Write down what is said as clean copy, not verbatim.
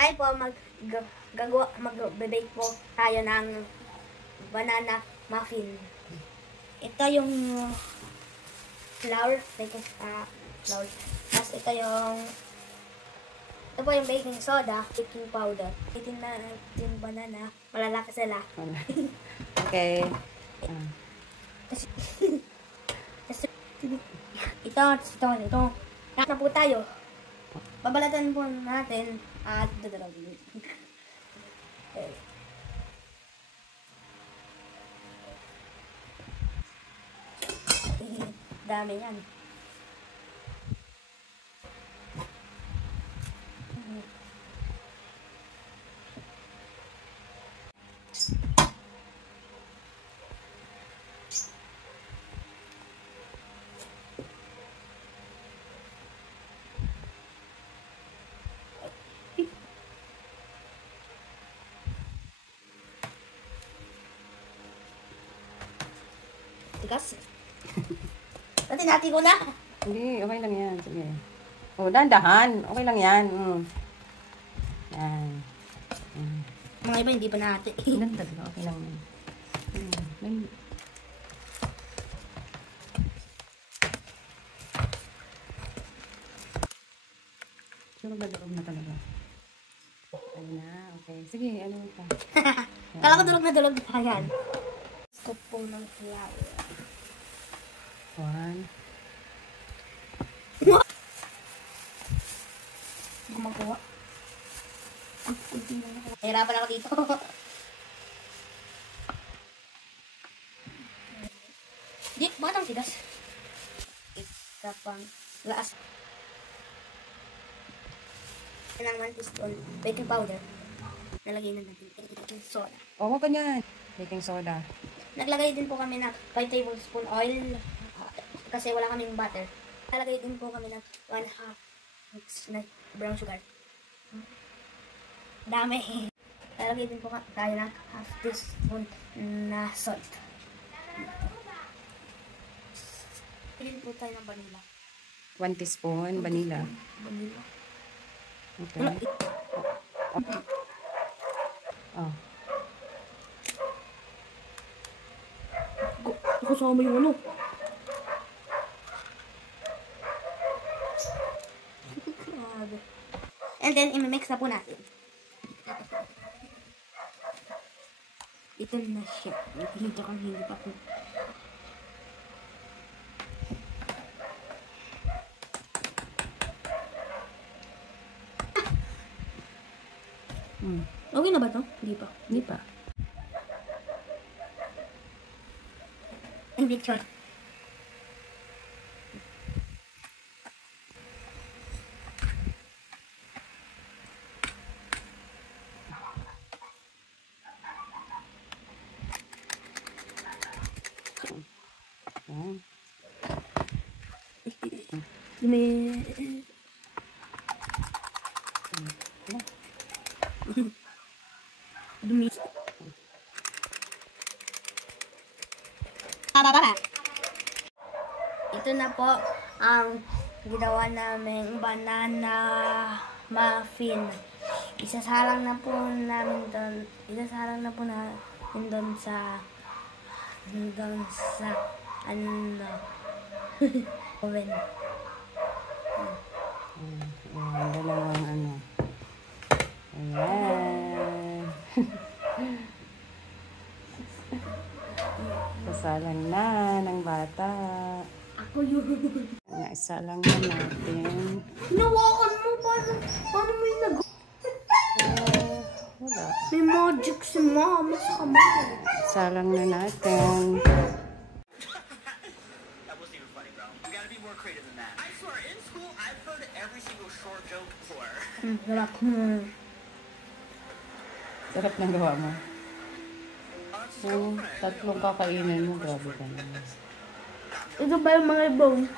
Hi po, mag-bake po tayo ng banana muffin. Ito yung flour, flour. Tapos ito po yung baking soda, baking powder. Itin na yung banana, malalaki sila. Okay. Ito. Na po tayo. Babalatan po natin at dadalawin. Okay. Dami yan. Tigas. Natin ko na. Hindi, okay lang yan. Sige. O, dahan-dahan. Okay lang yan. Yan. Mga iba hindi pa natin. Okay lang yan. Durog na talaga. Ayun na, okay. Sige, ano pa? Kala ko durog na yan. Scoop po ng flour. 1. Gumagawa. Hirapan ako dito. Di, bakit ang tigas? Isa pang laas. Ng 1 teaspoon baking powder. Nalagay na natin baking soda. O, wag ganyan. Baking soda. Naglagay din po kami ng 5 tablespoon oil kasi wala kaming butter. Nalagay din po kami ng 1/2 na brown sugar. Dami. Nalagay din po tayo ng 1/2 teaspoon na salt. Pilin po tayo ng vanilla. 1 teaspoon vanilla. Vanilla. Okay. Oh. Kasama yung ano. And then, imimix na po natin. Ito na siya. Nakikita kang hindi pa po. Okay na ba ito? Hindi pa. Hindi pa. Ang picture. Dumi. Ito na po ang ginawa naming banana muffin. Isasalang na po namin doon. Isasalang na po namin doon sa ano oven. Dalawang ano. Ayan. Kasalang na ng bata. Ako yun. Isalang na natin. Hinawakan mo. Paano mo yung Wala. May magic si mama sa kamay. Isalang na natin. That wasn't even funny, bro. You gotta be more creative than that. I swear, in school, I've heard every single short joke before. Sarap. Sarap ng gawa mo. Yung tatlong kakainin mo, grabe ka naman. Ito ba yung mga ibong?